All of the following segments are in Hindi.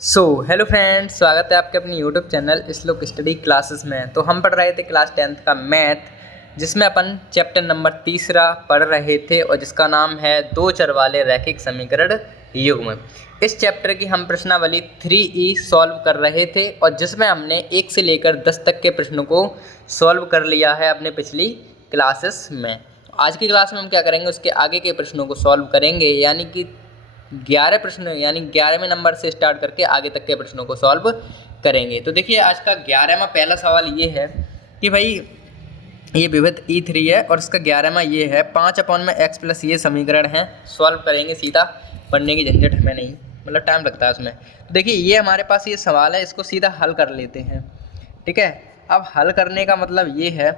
हेलो फ्रेंड्स, स्वागत है आपके अपनी यूट्यूब चैनल श्लोक स्टडी क्लासेस में। तो हम पढ़ रहे थे क्लास 10th का मैथ, जिसमें अपन चैप्टर नंबर तीसरा पढ़ रहे थे और जिसका नाम है दो चर वाले रैखिक समीकरण युग्म। इस चैप्टर की हम प्रश्नावली 3E सॉल्व कर रहे थे और जिसमें हमने 1 से लेकर 10 तक के प्रश्नों को सॉल्व कर लिया है अपने पिछली क्लासेस में। आज की क्लास में हम क्या करेंगे, उसके आगे के प्रश्नों को सॉल्व करेंगे, यानी कि 11 प्रश्न, यानी 11वें नंबर से स्टार्ट करके आगे तक के प्रश्नों को सॉल्व करेंगे। तो देखिए, आज का 11वां पहला सवाल ये है कि भाई ये विविध E3 है और इसका 11वां ये है 5/x प्लस ये समीकरण है। सॉल्व करेंगे सीधा, पढ़ने की झंझट हमें नहीं, मतलब टाइम लगता है उसमें। तो देखिए, ये हमारे पास ये सवाल है, इसको सीधा हल कर लेते हैं। ठीक है, अब हल करने का मतलब ये है,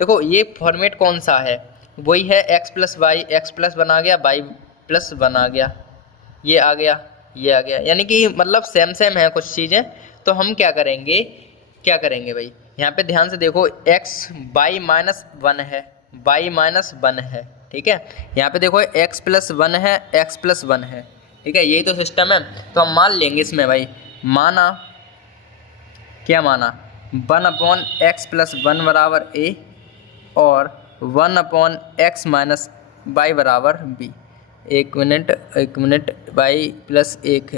देखो ये फॉर्मेट कौन सा है, वही है x plus Y, x plus 1 आ गया, y प्लस 1 आ गया, ये आ गया, ये आ गया, यानी कि मतलब सेम सेम है कुछ चीज़ें। तो हम क्या करेंगे भाई, यहाँ पे ध्यान से देखो, x y माइनस 1 है, y माइनस 1 है। ठीक है, यहाँ पे देखो x प्लस 1 है, x प्लस 1 है। ठीक है, यही तो सिस्टम है। तो हम मान लेंगे इसमें भाई, माना क्या माना, 1/x प्लस 1 बराबर a और 1/x माइनस y बराबर b। एक मिनट बाई प्लस 1,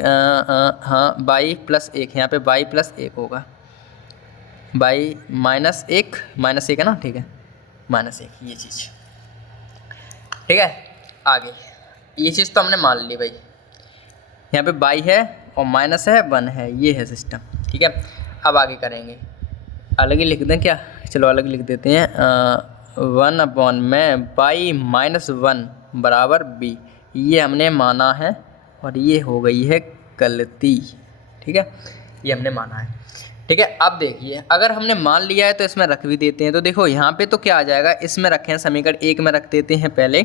हाँ बाई प्लस 1, यहाँ पे बाई प्लस 1 होगा, बाई माइनस 1 है ना। ठीक है, -1 ये चीज़। ठीक है, आगे ये चीज़ तो हमने मान ली भाई, यहाँ पे बाई है और माइनस है 1 है, ये है सिस्टम। ठीक है, अब आगे करेंगे, अलग ही लिख दें क्या, चलो अलग लिख देते हैं। 1 में बाई माइनस 1 बराबर b, ये हमने माना है और ये हो गई है गलती। ठीक है, ये हमने माना है। ठीक है, अब देखिए, अगर हमने मान लिया है तो इसमें रख भी देते हैं। तो देखो यहाँ पे तो क्या आ जाएगा, इसमें रखें, समीकरण 1 में रख देते हैं पहले।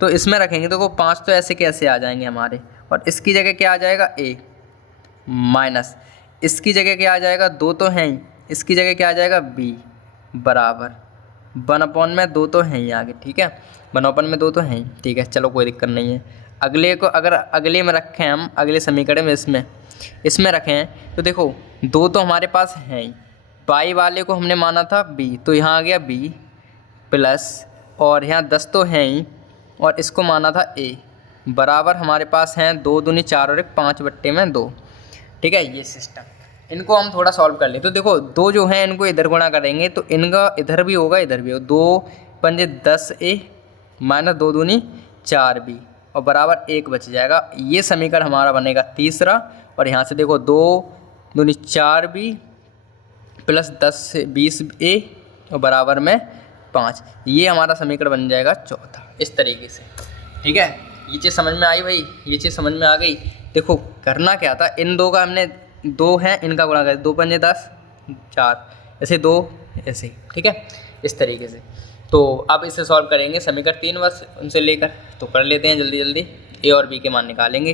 तो इसमें रखेंगे तो वो 5 तो ऐसे कैसे आ जाएंगे हमारे, और इसकी जगह क्या आ जाएगा a माइनस, इसकी जगह क्या आ जाएगा, 2 तो हैं ही, इसकी जगह क्या आ जाएगा b बराबर 1/में 2 तो हैं ही आगे। ठीक है, 1/में 2 तो हैं ही। ठीक है, चलो कोई दिक्कत नहीं है। अगले को अगर अगले में रखें हम, अगले समीकरण में इसमें रखें तो देखो 2 तो हमारे पास हैं ही, बाई वाले को हमने माना था b, तो यहाँ आ गया b प्लस, और यहाँ 10 तो हैं ही और इसको माना था a बराबर, हमारे पास हैं 2 दूनी 4 और 1 5/2। ठीक है, ये सिस्टम। इनको हम थोड़ा सॉल्व कर ले तो देखो, 2 जो हैं इनको इधर गुणा करेंगे तो इनका इधर भी होगा इधर भी होगा, 2 पंजे 10a माइनस 2 दूनी 4b और बराबर 1 बच जाएगा। ये समीकरण हमारा बनेगा तीसरा, और यहाँ से देखो 2 दूनी 4b प्लस 10 से 20a और बराबर में 5, ये हमारा समीकरण बन जाएगा चौथा, इस तरीके से। ठीक है, ये चीज़ समझ में आई भाई, ये चीज़ समझ में आ गई। देखो करना क्या था, इन दो का हमने 2 हैं इनका गुणा कर, 2 पंजे 10 4, ऐसे 2 ऐसे। ठीक है, इस तरीके से। तो अब इसे सॉल्व करेंगे, समीकरण 3 बस उनसे लेकर तो कर लेते हैं जल्दी जल्दी, a और b के मान निकालेंगे।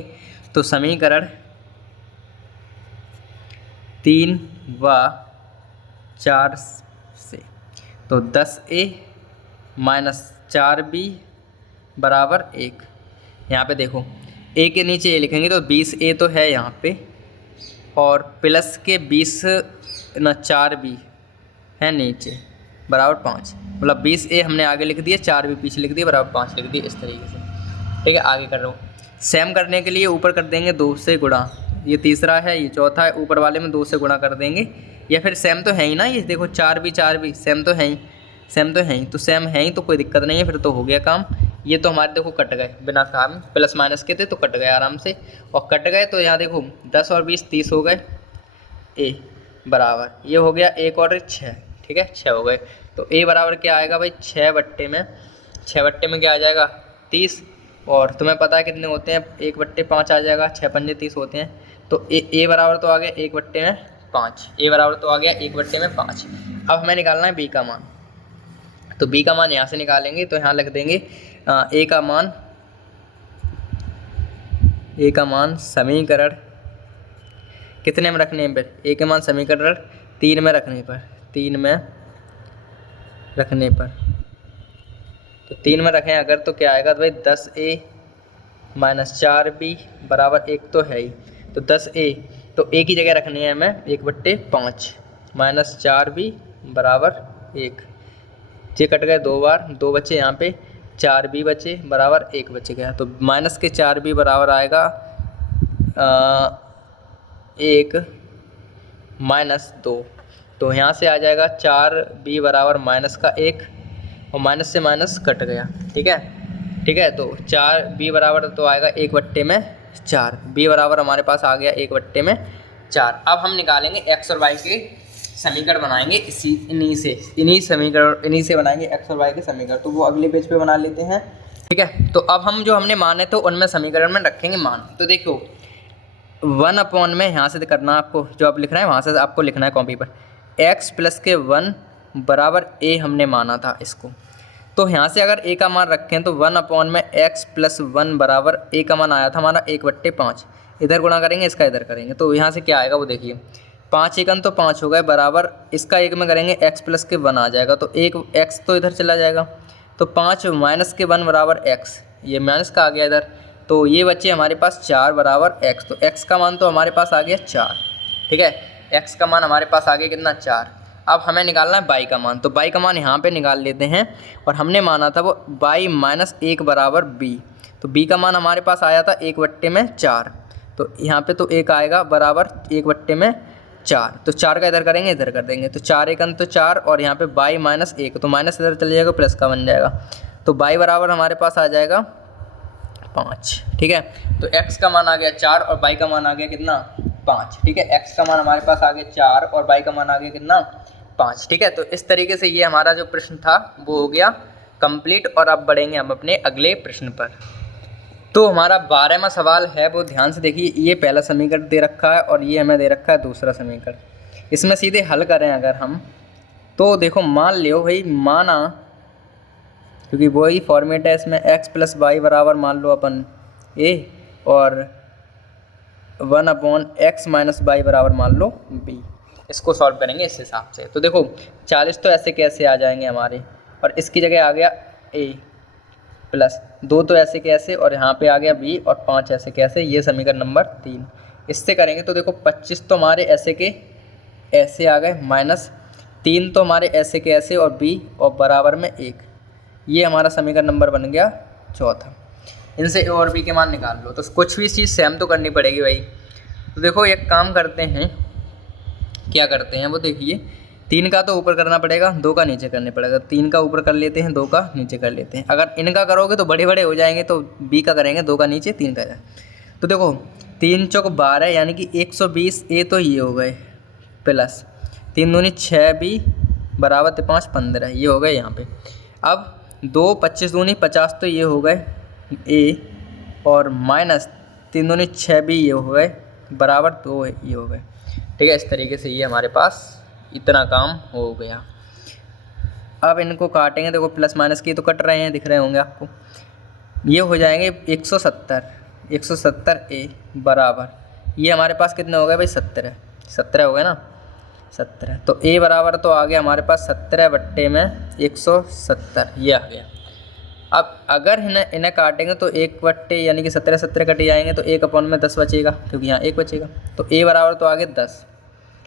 तो समीकरण 3 व 4 से, तो 10a माइनस 4b बराबर 1। यहाँ पे देखो a के नीचे a लिखेंगे तो 20a तो है यहाँ पे, और प्लस के 20 ना 4b है नीचे बराबर 5, मतलब 20a हमने आगे लिख दिया, 4b पीछे लिख दिया, बराबर 5 लिख दिया, इस तरीके से। ठीक है, आगे कर रहा हूँ। सेम करने के लिए ऊपर कर देंगे 2 से गुणा, ये तीसरा है, ये चौथा है, ऊपर वाले में 2 से गुणा कर देंगे, या फिर सेम तो है ही ना, ये देखो 4b सेम तो है ही, तो सेम है ही, तो कोई दिक्कत नहीं है, फिर तो हो गया काम। ये तो हमारे देखो कट गए बिना काम, प्लस माइनस के थे तो कट गए आराम से, और कट गए तो यहाँ देखो 10 और 20 30 हो गए, a बराबर ये हो गया 1 और 6। ठीक है, 6 हो गए। तो a बराबर क्या आएगा भाई, 6/में क्या आ जाएगा 30, और तुम्हें पता है कितने होते हैं, 1/5 आ जाएगा, 6 पंजे 30 होते हैं। तो a बराबर तो आ गया 1/5, a बराबर तो आ गया 1/5। अब हमें निकालना है b का मान, तो b का मान यहाँ से निकालेंगे, तो यहाँ लिख देंगे a का मान समीकरण कितने में रखने पर, a के मान समीकरण 3 में रखने पर, तो 3 में रखें अगर, तो क्या आएगा, तो भाई 10a माइनस 4b बराबर 1 तो है ही, तो 10a तो ए की जगह रखनी है हमें 1/5 माइनस 4b बराबर 1। ये कट गए 2 बार, 2 बचे यहाँ पे, 4b बचे बराबर 1 बच गया। तो माइनस के 4b बराबर आएगा 1 माइनस 2। तो यहाँ से आ जाएगा 4b बराबर माइनस का 1 और माइनस से माइनस कट गया। ठीक है। तो 4b बराबर तो आएगा 1/4। b बराबर हमारे पास आ गया 1/4। अब हम निकालेंगे x और y के समीकरण बनाएंगे इन्हीं से बनाएंगे x और y के समीकरण। तो वो अगले पेज पे बना लेते हैं। ठीक है। तो अब हम जो हमने माने तो उनमें समीकरण में रखेंगे मान। तो देखो 1 में यहाँ से करना आपको, जो आप लिख रहे हैं वहाँ से आपको लिखना है कॉपी पर, x प्लस के 1 बराबर a हमने माना था इसको। तो यहाँ से अगर a का मान रखें तो 1 में x प्लस 1 बराबर a का मान आया था हमारा 1/5। इधर गुणा करेंगे, इसका इधर करेंगे, तो यहाँ से क्या आएगा वो देखिए, 5 एकन तो 5 हो गए बराबर, इसका 1 में करेंगे x प्लस के 1 आ जाएगा, तो 1 x तो इधर चला जाएगा, तो 5 माइनस के 1 बराबर x, ये माइनस का आ गया इधर, तो ये बच्चे हमारे पास 4 बराबर x। तो x का मान तो हमारे पास आ गया 4। ठीक है, x का मान हमारे पास आ गया कितना, 4। अब हमें निकालना है y का मान। तो y का मान यहाँ पे निकाल लेते हैं, और हमने माना था वो y माइनस 1 बराबर b। तो b का मान हमारे पास आया था 1/4। तो यहाँ पे तो 1 आएगा बराबर 1/4। तो 4 का इधर करेंगे, इधर कर देंगे, तो 4 एकन तो 4, और यहाँ पे y माइनस 1, तो माइनस इधर चले जाएगा, प्लस का बन जाएगा। तो y बराबर हमारे पास आ जाएगा 5। ठीक है, तो x का मान आ गया 4 और y का मान आ गया कितना, 5। ठीक है, x का मान हमारे पास आ गया 4 और y का मान आ गया कितना, 5। ठीक है, तो इस तरीके से ये हमारा जो प्रश्न था वो हो गया कंप्लीट। और अब बढ़ेंगे हम अपने अगले प्रश्न पर। तो हमारा 12वां सवाल है, वो ध्यान से देखिए। ये पहला समीकरण दे रखा है और ये हमें दे रखा है दूसरा समीकरण। इसमें सीधे हल करें अगर हम, तो देखो मान लियो भाई, माना, क्योंकि वही फॉर्मेट है इसमें, x प्लस वाई बराबर मान लो अपन a, और 1/x माइनस वाई बराबर मान लो b। इसको सॉल्व करेंगे इस हिसाब से। तो देखो 40 तो ऐसे कैसे आ जाएंगे हमारे, और इसकी जगह आ गया a प्लस 2 तो ऐसे कैसे, और यहाँ पे आ गया b, और 5 ऐसे कैसे, ये समीकरण नंबर 3। इससे करेंगे तो देखो 25 तो हमारे ऐसे के ऐसे आ गए, माइनस 3 तो हमारे ऐसे के ऐसे, और b, और बराबर में 1। ये हमारा समीकरण नंबर बन गया चौथा। इनसे a और b के मान निकाल लो। तो कुछ भी चीज़ सेम तो करनी पड़ेगी भाई। तो देखो एक काम करते हैं, क्या करते हैं वो देखिए, 3 का तो ऊपर करना पड़ेगा, 2 का नीचे करने पड़ेगा। 3 का ऊपर कर लेते हैं, 2 का नीचे कर लेते हैं। अगर इनका करोगे तो बड़े बड़े हो जाएंगे, तो b का करेंगे, 2 का नीचे, 3 का जाए। तो देखो 3 चौक 12 यानी कि 120 a तो ये हो गए, प्लस 3 दूनी 6b बराबर 5 15, ये हो गए यहाँ पे। अब 2 25 दूनी 50 तो ये हो गए a, और माइनस 3 दूनी 6b ये हो गए बराबर 2 ये हो गए। ठीक है, इस तरीके से ये हमारे पास इतना काम हो गया। अब इनको काटेंगे, देखो प्लस माइनस की तो कट रहे हैं, दिख रहे होंगे आपको। ये हो जाएंगे 170 a बराबर, ये हमारे पास कितने हो गए भाई, 17 हो गए ना, 17। तो a बराबर तो आ गया हमारे पास 17/170, ये आ गया। अब अगर इन्हें काटेंगे तो 1 यानी कि 17 कटे जाएंगे, तो 1/10 बचेगा, क्योंकि यहाँ 1 बचेगा। तो a बराबर तो आ गया 10,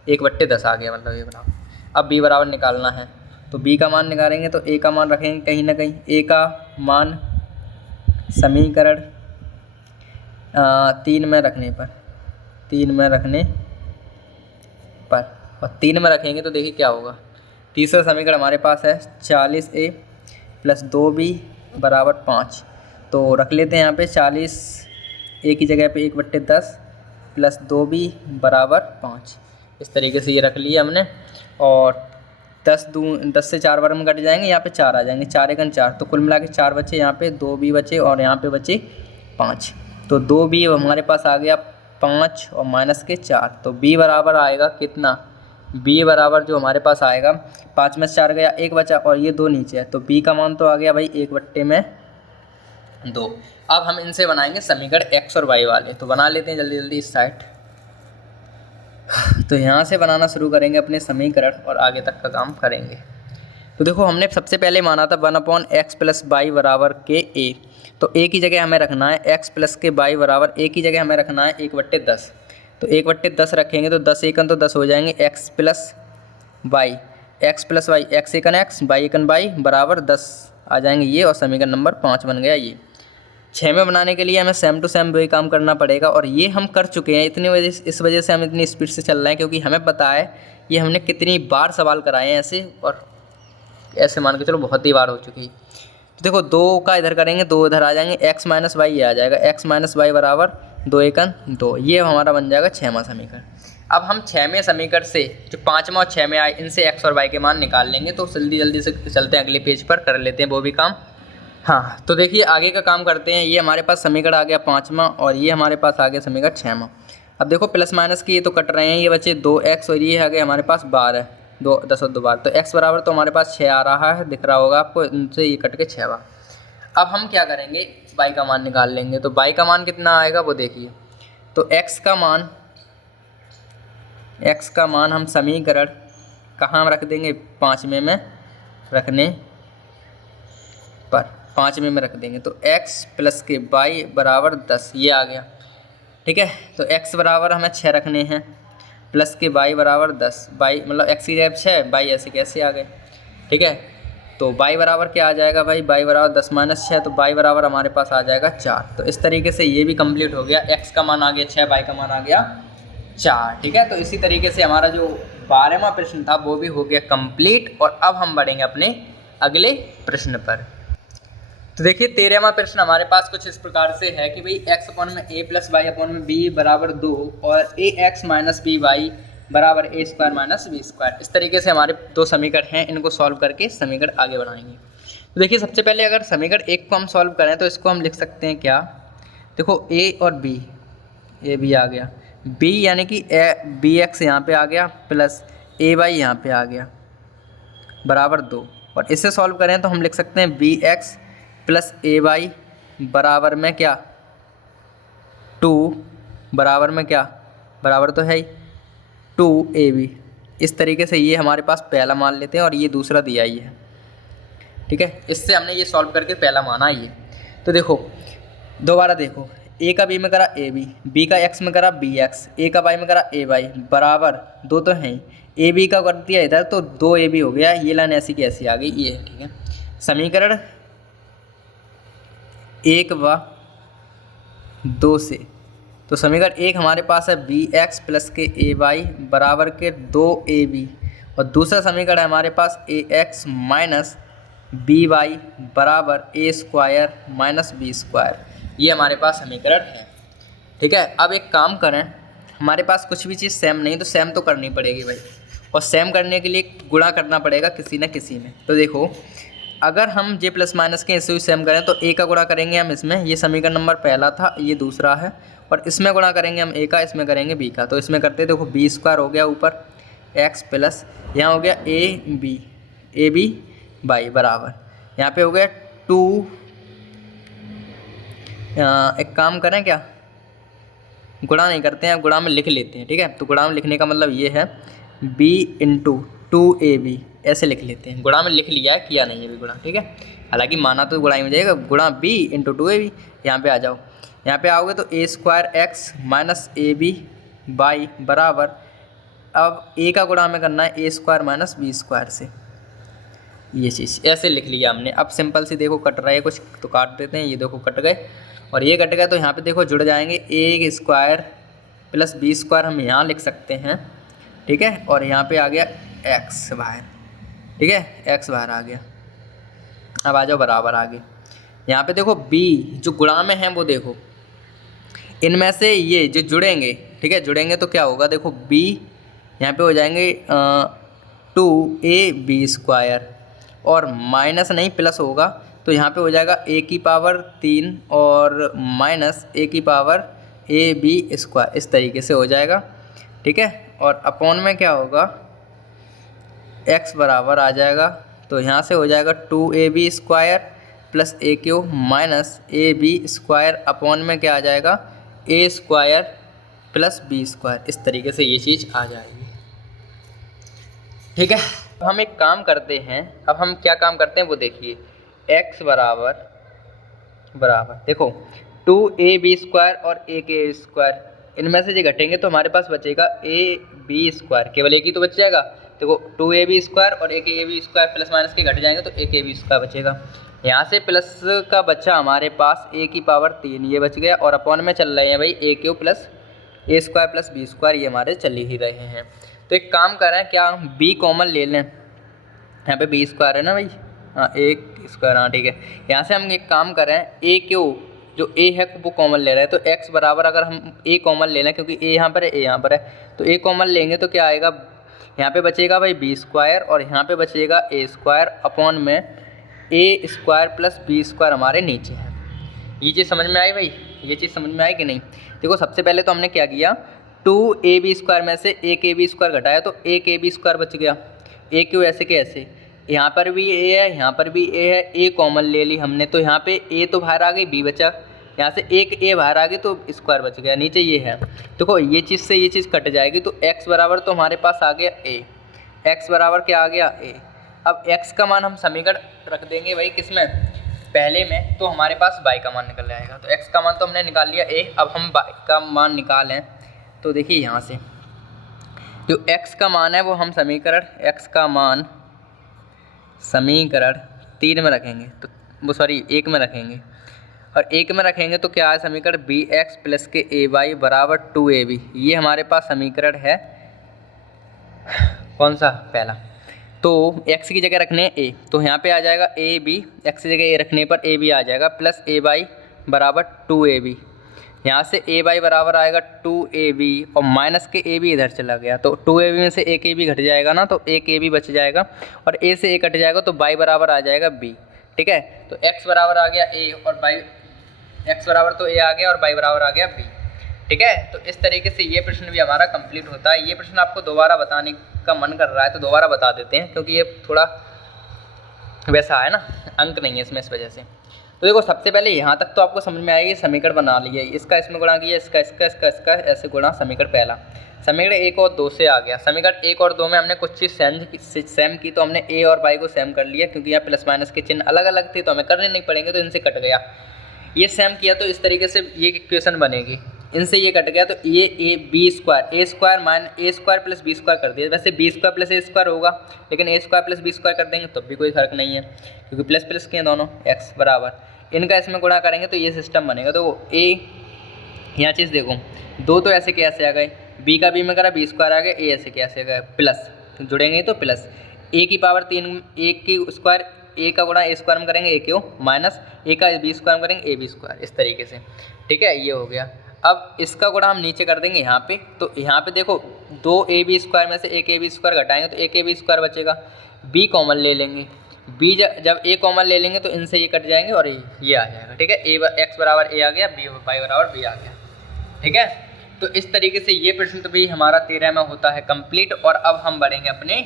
1/10 आ गया, मतलब a बराबर। अब b बराबर निकालना है, तो b का मान निकालेंगे, तो a का मान रखेंगे कहीं ना कहीं। a का मान समीकरण 3 में रखने पर, और 3 में रखेंगे तो देखिए क्या होगा। तीसरा समीकरण हमारे पास है 40a प्लस 2b बराबर 5। तो रख लेते हैं यहाँ पे 40 a की जगह पे 1/10 प्लस 2b बराबर 5। इस तरीके से ये रख लिया हमने, और 10 से 4 बार में कट जाएंगे, यहाँ पे 4 आ जाएंगे, 4 एकन 4, तो कुल मिला के 4 बचे, यहाँ पे 2b बचे, और यहाँ पे बचे 5। तो 2b हमारे पास आ गया 5 और माइनस के 4। तो b बराबर आएगा कितना, b बराबर जो हमारे पास आएगा, 5 में से 4 गया, 1 बचा, और ये 2 नीचे है, तो b का मान तो आ गया भाई 1/2। अब हम इनसे बनाएंगे समीकरण x और y वाले। तो बना लेते हैं जल्दी जल्दी इस साइड। तो यहाँ से बनाना शुरू करेंगे अपने समीकरण, और आगे तक का काम करेंगे। तो देखो हमने सबसे पहले माना था 1/x प्लस वाई बराबर के a। तो a की जगह हमें रखना है x प्लस के y बराबर a की जगह हमें रखना है 1/10। तो तो 1/10 रखेंगे तो 10 एकन तो 10 हो जाएंगे, x प्लस वाई, एक्स एकन एक्स, वाई एकन वाई बराबर 10 आ जाएंगे ये, और समीकरण नंबर 5 बन गया ये। 6 में बनाने के लिए हमें सेम टू सेम वही काम करना पड़ेगा, और ये हम कर चुके हैं। इस वजह से हम इतनी स्पीड से चल रहे हैं क्योंकि हमें पता है ये हमने कितनी बार सवाल कराए हैं ऐसे, और ऐसे मान के चलो बहुत ही बार हो चुकी है। तो देखो 2 का इधर करेंगे, 2 इधर आ जाएंगे, x माइनस वाई ये आ जाएगा, x माइनस वाई बराबर 2 एकन 2, ये हमारा बन जाएगा 6वां समीकरण। अब हम 6वें समीकरण से जो 5वां और 6 में आए इनसे x और y के मान निकाल लेंगे। तो जल्दी से चलते हैं अगले पेज पर, कर लेते हैं वो भी काम। हाँ तो देखिए आगे का काम करते हैं। ये हमारे पास समीकरण आ गया 5वां, और ये हमारे पास आ गया समीकरण 6वां। अब देखो प्लस माइनस की ये तो कट रहे हैं, ये बचे 2x, और ये आ गए हमारे पास 12, 10 और 2 12, तो x बराबर तो हमारे पास 6 आ रहा है, दिख रहा होगा आपको, इनसे ये कट के 6वां। अब हम क्या करेंगे, y का मान निकाल लेंगे। तो y का मान कितना आएगा वो देखिए। तो x का मान हम समीकरण कहाँ रख देंगे, 5वें में रखने पर, 5वें में रख देंगे। तो x प्लस के y बराबर 10 ये आ गया, ठीक है। तो x बराबर हमें 6 रखने हैं, प्लस के y बराबर 10, y मतलब x की जगह 6, y ऐसे कैसे आ गए, ठीक है। तो y बराबर क्या आ जाएगा भाई, y बराबर 10 माइनस 6, तो y बराबर हमारे पास आ जाएगा 4। तो इस तरीके से ये भी कंप्लीट हो गया, x का मान आ गया 6, y का मान आ गया 4, ठीक है। तो इसी तरीके से हमारा जो 12वां प्रश्न था वो भी हो गया कंप्लीट। और अब हम बढ़ेंगे अपने अगले प्रश्न पर। तो देखिए 13वां प्रश्न हमारे पास कुछ इस प्रकार से है कि भाई x अपॉन में a प्लस वाई अपॉन में b बराबर 2 और ax माइनस बी वाई बराबर a square minus b square. इस तरीके से हमारे 2 समीकरण हैं, इनको सॉल्व करके समीकरण आगे बढ़ाएंगे। तो देखिए सबसे पहले अगर समीकरण 1 को हम सॉल्व करें तो इसको हम लिख सकते हैं क्या, देखो a और b, a b आ गया, b यानी कि bx यहाँ पे आ गया प्लस ay यहाँ पे आ गया बराबर 2, और इससे सॉल्व करें तो हम लिख सकते हैं bx प्लस ay बराबर में क्या 2, बराबर में क्या, बराबर तो है ही 2ab। इस तरीके से ये हमारे पास पहला मान लेते हैं और ये दूसरा दिया ही है, ठीक है। इससे हमने ये सॉल्व करके पहला माना ये। तो देखो दोबारा देखो, a का b में करा ab, b का x में करा bx, a का y में करा ay बराबर 2 तो हैं ही, ab का कर दिया इधर तो 2ab हो गया, ये लाइन ऐसी की ऐसी आ गई ये, ठीक है। समीकरण 1 व 2 से, तो समीकरण 1 हमारे पास है bx प्लस के ay बराबर के 2ab, और दूसरा समीकरण है हमारे पास ax माइनस by बराबर a square minus b square. ये हमारे पास समीकरण है, ठीक है। अब एक काम करें, हमारे पास कुछ भी चीज़ सेम नहीं तो सेम तो करनी पड़ेगी भाई, और सेम करने के लिए गुणा करना पड़ेगा किसी न किसी में। तो देखो अगर हम j प्लस माइनस के इसे सेम करें तो a का गुणा करेंगे हम इसमें, ये समीकरण नंबर पहला था, ये दूसरा है, और इसमें गुणा करेंगे हम a का, इसमें करेंगे b का। तो इसमें करते देखो b स्क्वायर हो गया ऊपर x प्लस यहाँ हो गया a b बाई बराबर यहाँ पे हो गया 2, एक काम करें क्या, गुणा नहीं करते हैं, गुणा में लिख लेते हैं, ठीक है। तो गुणा में लिखने का मतलब ये है b इंटू 2ab ऐसे लिख लेते हैं, गुणा में लिख लिया है, किया नहीं है अभी गुणा, ठीक है। हालांकि माना तो गुणा ही में जाएगा, गुणा b इंटू 2ab। यहाँ पे आ जाओ, यहाँ पे आओगे तो a square x minus a b by बराबर, अब a का गुणा में करना है a square minus b square से, ये चीज़ ऐसे लिख लिया हमने। अब सिंपल सी देखो कट रहा है कुछ तो काट देते हैं, ये देखो कट गए और ये कट गए, तो यहाँ पे देखो जुड़ जाएंगे a square plus b square हम यहाँ लिख सकते हैं, ठीक है। और यहाँ पे आ गया x बाहर, ठीक है, x बाहर आ गया। अब आ जाओ बराबर आगे, यहाँ पे देखो b जो गुणा में है वो देखो, इनमें से ये जो जुड़ेंगे, ठीक है, जुड़ेंगे तो क्या होगा, देखो b यहाँ पे हो जाएंगे 2ab स्क्वायर, और माइनस नहीं प्लस होगा, तो यहाँ पे हो जाएगा a की पावर 3 और माइनस a की पावर ab स्क्वायर, इस तरीके से हो जाएगा, ठीक है। और अपॉन में क्या होगा, x बराबर आ जाएगा, तो यहाँ से हो जाएगा 2ab square plus a q minus a b square, upon में क्या आ जाएगा a square plus b square. इस तरीके से ये चीज़ आ जाएगी, ठीक है। हम एक काम करते हैं, अब हम क्या काम करते हैं वो देखिए, x बराबर देखो 2ab स्क्वायर और a के स्क्वायर, इनमें से जो घटेंगे तो हमारे पास बचेगा AB², केवल एक ही तो बच जाएगा। देखो 2AB² और एक AB² प्लस माइनस के घट जाएंगे तो एक AB² बचेगा। यहाँ से प्लस का बचा हमारे पास A⁻3 ये बच गया, और अपॉन में चल रहे हैं भाई AQ plus A² plus B² ये हमारे चल ही रहे हैं। तो एक काम कर रहे हैं, क्या हम B कॉमन ले लें, यहाँ पे B² है ना भाई, हाँ A², हाँ ठीक है। यहाँ से हम एक काम कर रहे हैं, AQ जो A है वो कॉमन ले रहे हैं, तो x बराबर अगर हम A कॉमन ले लें, क्योंकि A यहाँ पर है A यहाँ पर है, तो A कॉमन लेंगे तो क्या आएगा, यहाँ पे बचेगा भाई B² और यहाँ पे बचेगा A² अपॉन में A² प्लस B² हमारे नीचे है। ये चीज़ समझ में आई भाई, ये चीज़ समझ में आई कि नहीं। देखो सबसे पहले तो हमने क्या किया, 2AB² में से एक AB² घटाया तो एक AB² बच गया। AQ ऐसे के ऐसे, यहाँ पर भी A है, यहाँ पर भी A है, A कॉमन ले ली हमने, तो यहाँ पे A तो बाहर आ गई, B बचा, यहाँ से एक A बाहर आ गई तो स्क्वायर बच गया, नीचे ये है। देखो ये चीज़ से ये चीज़ कट जाएगी तो x बराबर तो हमारे पास आ गया A, x बराबर क्या आ गया A। अब x का मान हम समीकरण रख देंगे भाई किस में, पहले में, तो हमारे पास y का मान निकल आएगा। तो x का मान तो हमने निकाल लिया A, अब हम y का मान निकालें तो देखिए यहाँ से जो x का मान है वो हम समीकरण x का मान समीकरण 3 में रखेंगे, तो वो सॉरी 1 में रखेंगे, और 1 में रखेंगे तो क्या है समीकरण bx प्लस के ay बराबर 2ab, ये हमारे पास समीकरण है कौन सा, पहला। तो x की जगह रखने a, तो यहाँ पे आ जाएगा ab, x की जगह a रखने पर ab आ जाएगा प्लस ay बराबर 2ab, यहाँ से ay बराबर आएगा 2ab और माइनस के ab इधर चला गया, तो 2ab में से एक ab घट जाएगा ना, तो एक ab बच जाएगा और a से a कट जाएगा तो y बराबर आ जाएगा b। ठीक है, तो x बराबर आ गया a और y, x बराबर तो a आ गया और y बराबर आ गया b। ठीक है, तो इस तरीके से ये प्रश्न भी हमारा कंप्लीट होता है। ये प्रश्न आपको दोबारा बताने का मन कर रहा है तो दोबारा बता देते हैं, क्योंकि ये थोड़ा वैसा है ना, अंक नहीं है इसमें, इस वजह से। तो देखो सबसे पहले यहाँ तक तो आपको समझ में आएगी, समीकरण बना लिया, इसका इसमें गुणा किया, इसका इसका इसका इसका ऐसे गुणा, समीकरण पहला। समीकरण 1 और 2 से आ गया, समीकरण 1 और 2 में हमने कुछ चीज़ सेम की, तो हमने a और y को सेम कर लिया, क्योंकि यहाँ प्लस माइनस के चिन्ह अलग अलग थे तो हमें करने नहीं पड़ेंगे, तो इनसे कट गया। ये सेम किया तो इस तरीके से ये इक्वेशन बनेगी, इनसे ये कट गया तो ये a² mine a² plus b² कर दिया। वैसे b² प्लस a² होगा, लेकिन a² प्लस b² कर देंगे तब भी कोई फर्क नहीं है, क्योंकि प्लस प्लस के हैं दोनों, x बराबर इनका इसमें गुणा करेंगे तो ये सिस्टम बनेगा। तो a यहाँ चीज़ देखो, दो तो ऐसे कैसे आ गए, b का b में करा b² आ गया, a ऐसे कैसे आ गया, प्लस जुड़ेंगे तो प्लस a⁻3, एक की स्क्वायर, a का गुणा a² में करेंगे a क्यों, माइनस a का b² में करेंगे ab², इस तरीके से। ठीक है, ये हो गया। अब इसका गुणा हम नीचे कर देंगे यहाँ पे, तो यहाँ पे देखो 2ab² में से एक ab² घटाएंगे तो एक ab² बचेगा, b कॉमन ले लेंगे, b जब a कॉमन ले लेंगे तो इनसे ये कट जाएंगे और ये आ जाएगा। ठीक है, x बराबर a आ गया, y बराबर b आ गया। ठीक है, तो इस तरीके से ये प्रश्न तो भी हमारा 13 में होता है कंप्लीट। और अब हम बढ़ेंगे अपने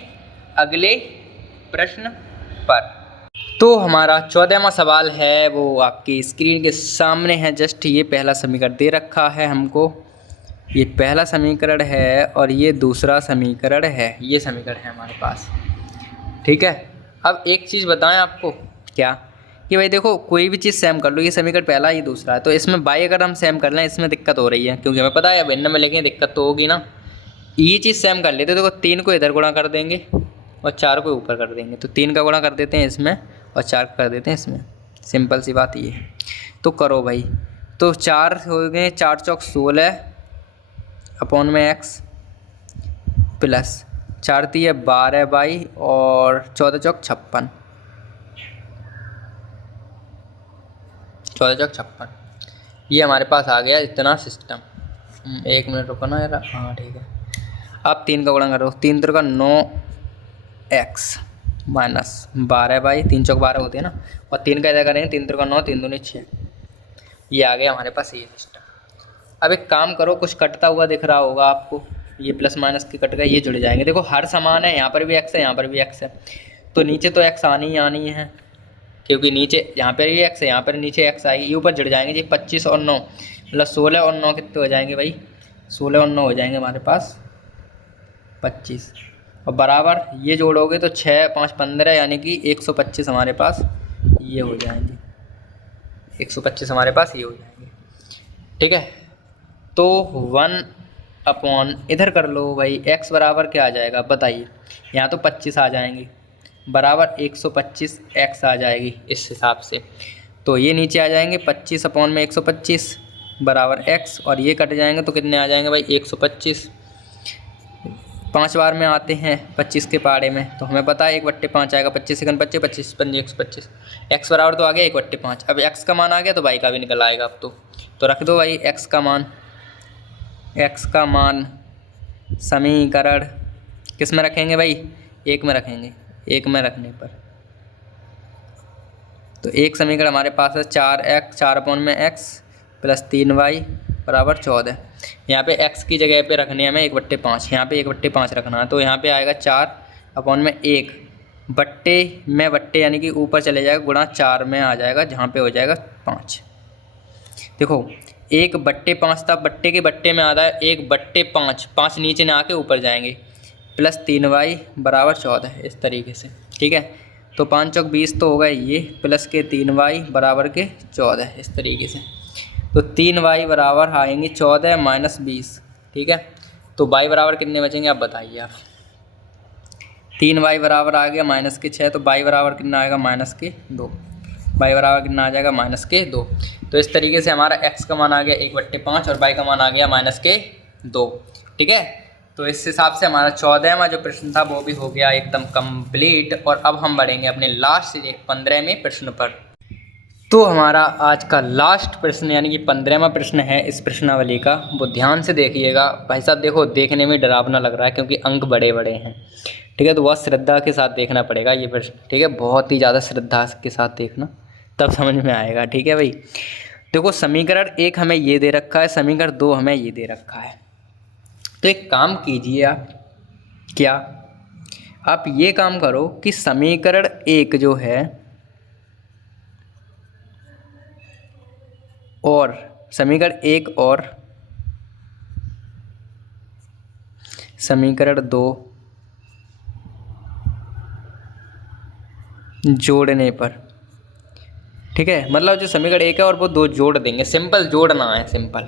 अगले प्रश्न पर। तो हमारा 14वां सवाल है वो आपकी स्क्रीन के सामने है, जस्ट ये पहला समीकरण दे रखा है हमको, ये पहला समीकरण है और ये दूसरा समीकरण है, ये समीकरण है हमारे पास। ठीक है, अब एक चीज़ बताएं आपको, क्या कि भाई देखो कोई भी चीज़ सेम कर लो, ये समीकरण पहला, ये दूसरा है, तो इसमें बाई अगर हम सेम कर लें इसमें दिक्कत हो रही है, क्योंकि हमें पता है भिन्न में लेकिन दिक्कत तो होगी ना। ये चीज़ सेम कर लेते, देखो 3 को इधर गुणा कर देंगे और 4 को ऊपर कर देंगे, तो 3 का गुणा कर देते हैं इसमें और 4 कर देते हैं इसमें, सिंपल सी बात ये है। तो करो भाई, तो 4 हो गए, 4 चौक 16 अपॉन में x प्लस 4 3 12 बाई और 14 चौक 56, 14 चौक 56, ये हमारे पास आ गया इतना सिस्टम। 1 मिनट रुको ना यार, हाँ ठीक है। अब 3 का गुणा करो, 3 3 का 9x माइनस 12 बाई 3 चौक 12 होते हैं ना, और 3 का इधर करेंगे, 3 3 का 9, 3 दूनी 6, ये आ गया हमारे पास ये सिस्टम। अब एक काम करो, कुछ कटता हुआ दिख रहा होगा आपको, ये प्लस माइनस के कट गए, ये जुड़ जाएंगे। देखो हर समान है, यहाँ पर भी x है, यहाँ पर भी x है, तो नीचे तो x आनी ही आनी है, क्योंकि नीचे यहाँ पर भी x है, यहाँ पर नीचे x आएगी, ये ऊपर जुड़ जाएंगे जी। 25 और 9 मतलब 16 और 9 कितने हो जाएंगे भाई, 16 और 9 हो जाएंगे हमारे पास 25, और बराबर ये जोड़ोगे तो 6 5 15 यानी कि 125 हमारे पास ये हो जाएंगे, 125 हमारे पास ये हो जाएंगे। ठीक है, तो 1 इधर कर लो भाई, x बराबर क्या आ जाएगा बताइए। यहाँ तो 25 आ जाएंगे, बराबर 125 x आ जाएगी इस हिसाब से। तो ये नीचे आ जाएंगे 25/125 बराबर x, और ये कट जाएंगे तो कितने आ जाएंगे भाई 125। 5 बार में आते हैं 25 के पाड़े में, तो हमें पता है 1/5 आएगा। 25 सेकंड 25, 25 पंजे 125, x बराबर तो आ गया 1/5। अब x का मान आ गया तो y का भी निकल आएगा अब तो रख दो भाई x का मान समीकरण किस में रखेंगे भाई, 1 में रखेंगे। 1 में रखने पर तो एक समीकरण हमारे पास है 4x प्लस 3y बराबर 14। यहाँ पे x की जगह पे रखने हमें 1/5, यहाँ पे 1/5 रखना है, तो यहाँ पे आएगा 4/1 बट्टे यानी कि ऊपर चले जाएगा, गुणा 4 में आ जाएगा, जहाँ पे हो जाएगा 5। देखो 1/5 था, बट्टे के बट्टे में आता है 1/5, 5 नीचे ना आके ऊपर जाएंगे, प्लस 3y बराबर 14 इस तरीके से। ठीक है, तो 5 चौक 20 तो होगा ये, प्लस के 3y बराबर के 14 इस तरीके से। तो 3y बराबर आएंगे 14 माइनस 20। ठीक है, तो y बराबर कितने बचेंगे आप बताइए आप। 3y बराबर आ गया -6, तो y बराबर कितना आएगा -2। y बराबर कितना आ जाएगा -2। तो इस तरीके से हमारा x का मान आ गया 1/5 और y का मान आ गया -2। ठीक है, तो इस हिसाब से हमारा 14वां जो प्रश्न था वो भी हो गया एकदम कंप्लीट। और अब हम बढ़ेंगे अपने लास्ट 15वें प्रश्न पर। तो हमारा आज का लास्ट प्रश्न यानी कि 15वां प्रश्न है इस प्रश्नावली का, वो ध्यान से देखिएगा भाई साहब। देखो देखने में डरावना लग रहा है क्योंकि अंक बड़े बड़े हैं। ठीक है, तो बहुत श्रद्धा के साथ देखना पड़ेगा ये प्रश्न। ठीक है, बहुत ही ज़्यादा श्रद्धा के साथ देखना, तब समझ में आएगा। ठीक है भाई, देखो समीकरण 1 हमें ये दे रखा है, समीकरण 2 हमें ये दे रखा है। तो एक काम कीजिए आप, क्या आप ये काम करो कि समीकरण 1 जो है और समीकरण 1 और समीकरण 2 जोड़ने पर, ठीक है, मतलब जो समीकरण 1 है और वो 2 जोड़ देंगे। सिंपल जोड़ना है, सिंपल।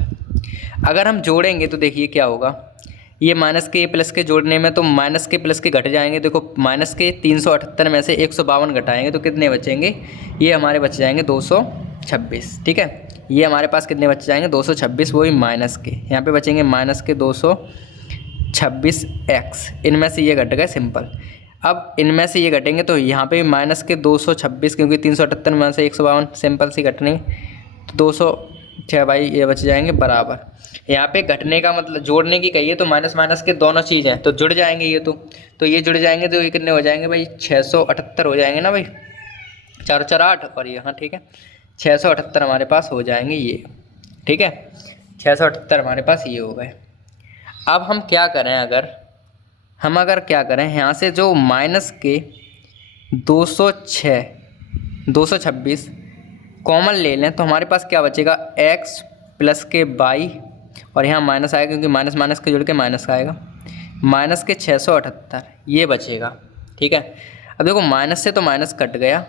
अगर हम जोड़ेंगे तो देखिए क्या होगा, ये माइनस के प्लस के जोड़ने में तो माइनस के प्लस के घट जाएंगे। देखो माइनस के 378 में से 152 घटाएंगे तो कितने बचेंगे, ये हमारे बच जाएंगे 226। ठीक है, ये हमारे पास कितने बच जाएंगे 226, वही माइनस के, यहाँ पे बचेंगे माइनस के 226x। इनमें से ये घट गए सिंपल। अब इनमें से ये घटेंगे तो यहाँ पे माइनस के 226, क्योंकि 378 में से 152 सिंपल सी घटने, तो 206 भाई ये बच जाएंगे बराबर। यहाँ पे घटने का मतलब जोड़ने की कहिए तो माइनस माइनस के दोनों चीज़ हैं तो जुड़ जाएंगे ये, तो ये जुड़ जाएंगे तो ये कितने हो जाएंगे भाई 678 हो जाएंगे ना भाई, 4 4 8 और ये, हाँ ठीक है 678 हमारे पास हो जाएंगे ये। ठीक है, 678 हमारे पास ये हो गए। अब हम क्या करें, अगर क्या करें यहाँ से जो माइनस के 226 कॉमन ले लें तो हमारे पास क्या बचेगा x प्लस के y, और यहाँ माइनस आएगा क्योंकि माइनस माइनस के जुड़ के माइनस का आएगा, माइनस के 678 ये बचेगा। ठीक है, अब देखो माइनस से तो माइनस कट गया,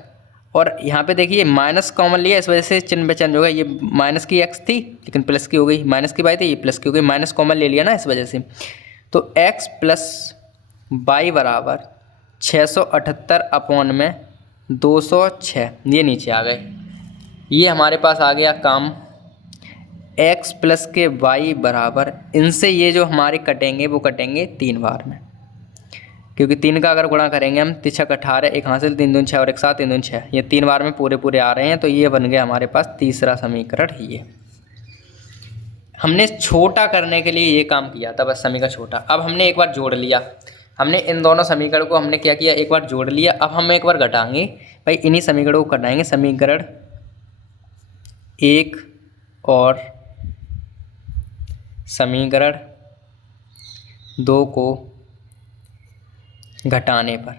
और यहाँ पे देखिए माइनस कॉमन लिया, इस वजह से चिन्ह पे चेंज हो गया। ये माइनस की x थी लेकिन प्लस की हो गई, माइनस की y थी ये प्लस की हो गई, माइनस कॉमन ले लिया ना इस वजह से। तो x प्लस y बराबर 678 में 206 ये नीचे आ गए। ये हमारे पास आ गया काम x प्लस के y बराबर, इनसे ये जो हमारे कटेंगे वो कटेंगे 3 बार में, क्योंकि 3 का अगर गुणा करेंगे हम 3 18, एक हासिल 3 दूनी 6 और एक 7 3 दूनी 6, ये 3 बार में पूरे आ रहे हैं। तो ये बन गया हमारे पास तीसरा समीकरण। ये हमने छोटा करने के लिए ये काम किया था, बस समीकरण छोटा। अब हमने एक बार जोड़ लिया, हमने इन दोनों समीकरण को हमने क्या किया, एक बार जोड़ लिया। अब हम एक बार घटाएंगे भाई, इन्हीं समीकरणों को घटाएंगे, समीकरण 1 और समीकरण 2 को घटाने पर।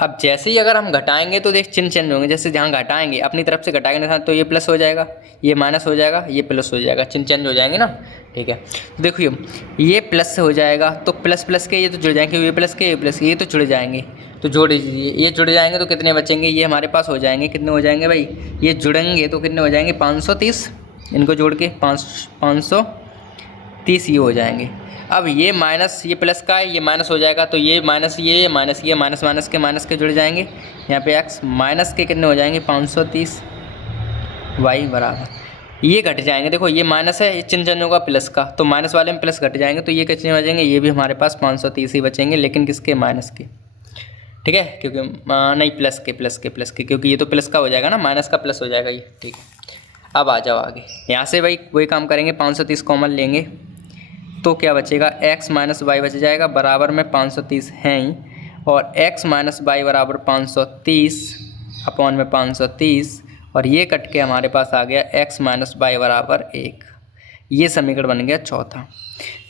अब जैसे ही अगर हम घटाएंगे तो देख चिन्ह चेंज होंगे, जैसे जहाँ घटाएंगे अपनी तरफ से घटाएंगे ना तो ये प्लस हो जाएगा, ये माइनस हो जाएगा, ये प्लस हो जाएगा, चिन्ह चेंज हो जाएंगे ना। ठीक है, तो देखिए ये प्लस से हो जाएगा तो प्लस प्लस के ये तो जुड़ जाएंगे, ये प्लस के ये प्लस के ये तो जुड़ जाएंगे, तो जोड़ दीजिए, ये जुड़ जाएंगे तो कितने बचेंगे, ये हमारे पास हो जाएंगे, कितने हो जाएंगे भाई, ये जुड़ेंगे तो कितने हो जाएंगे 530, इनको जोड़ के 530 ये हो जाएंगे। अब ये माइनस ये प्लस का है, ये माइनस हो जाएगा, तो ये माइनस ये माइनस ये माइनस माइनस के जुड़ जाएंगे। यहाँ पे x माइनस के कितने हो जाएंगे 530, y बराबर ये घट जाएंगे। देखो ये माइनस है, ये चिन्ह होगा प्लस का, तो माइनस वाले में प्लस घट जाएंगे, तो ये कितने बचेंगे, ये भी हमारे पास 530 ही बचेंगे, लेकिन किसके, माइनस के। ठीक है, क्योंकि नहीं प्लस के, क्योंकि ये तो प्लस का हो जाएगा ना, माइनस का प्लस हो जाएगा ये। ठीक है, अब आ जाओ आगे। यहाँ से भाई वही काम करेंगे, 530 कॉमन लेंगे तो क्या बचेगा, x माइनस वाई बच जाएगा, बराबर में 530 हैं ही, और x माइनस वाई बराबर 530 अपॉन में 530, और ये कट के हमारे पास आ गया x माइनस वाई बराबर 1। ये समीकरण बन गया चौथा।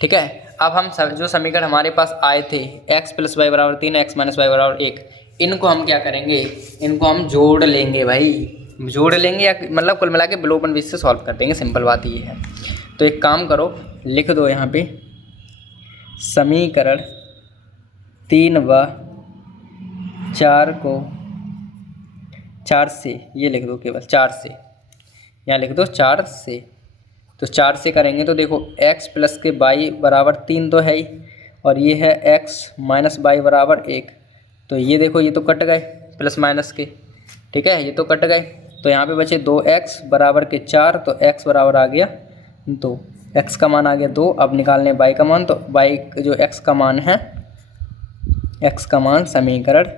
ठीक है, अब हम जो समीकरण हमारे पास आए थे x प्लस वाई बराबर 3, x माइनस वाई बराबर 1, इनको हम क्या करेंगे, इनको हम जोड़ लेंगे भाई, जोड़ लेंगे, या मतलब कुल मिला के विलोपन विधि से सॉल्व कर देंगे, सिंपल बात ये है। तो एक काम करो, लिख दो यहाँ पे समीकरण 3 व 4 को 4 से, ये लिख दो केवल 4 से, यहाँ लिख दो 4 से। तो 4 से करेंगे तो देखो x प्लस के y बराबर 3 तो है ही, और ये है x माइनस वाई बराबर 1, तो ये देखो ये तो कट गए प्लस माइनस के। ठीक है, ये तो कट गए, तो यहाँ पे बचे 2x बराबर के 4, तो x बराबर आ गया 2, x का मान आ गया 2। अब निकालने y का मान, तो y जो x का मान है, x का मान समीकरण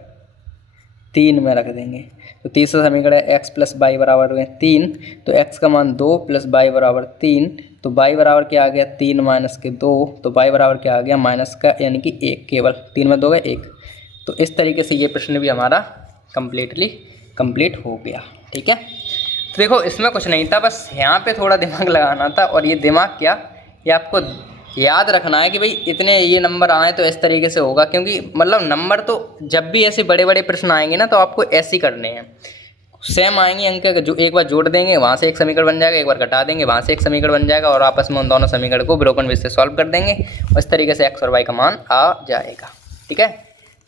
3 में रख देंगे। तो तीसरा समीकरण है x प्लस वाई बराबर 3, तो x का मान 2 प्लस वाई बराबर 3, तो y बराबर क्या आ गया 3 माइनस के 2, तो y बराबर क्या आ गया माइनस का यानी कि 1, केवल 3 में 2 है 1। तो इस तरीके से ये प्रश्न भी हमारा कंप्लीट हो गया। ठीक है, तो देखो इसमें कुछ नहीं था, बस यहाँ पे थोड़ा दिमाग लगाना था, और ये दिमाग क्या, ये आपको याद रखना है कि भाई इतने ये नंबर आए तो इस तरीके से होगा, क्योंकि मतलब नंबर तो जब भी ऐसे बड़े बड़े प्रश्न आएंगे ना तो आपको ऐसे ही करने हैं, सेम आएंगे अंक, जो एक बार जोड़ देंगे वहाँ से एक समीकरण बन जाएगा, एक बार घटा देंगे वहाँ से एक समीकरण बन जाएगा, और आपस में उन दोनों समीकरण को विलोपन विधि से सॉल्व कर देंगे, और इस तरीके से x और y का मान आ जाएगा। ठीक है,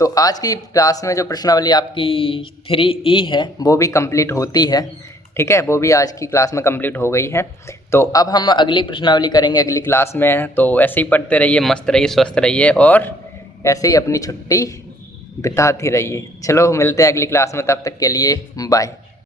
तो आज की क्लास में जो प्रश्नावली आपकी 3E है वो भी कंप्लीट होती है। ठीक है, वो भी आज की क्लास में कंप्लीट हो गई है। तो अब हम अगली प्रश्नावली करेंगे अगली क्लास में। तो ऐसे ही पढ़ते रहिए, मस्त रहिए, स्वस्थ रहिए, और ऐसे ही अपनी छुट्टी बिताते रहिए। चलो मिलते हैं अगली क्लास में, तब तक के लिए बाय।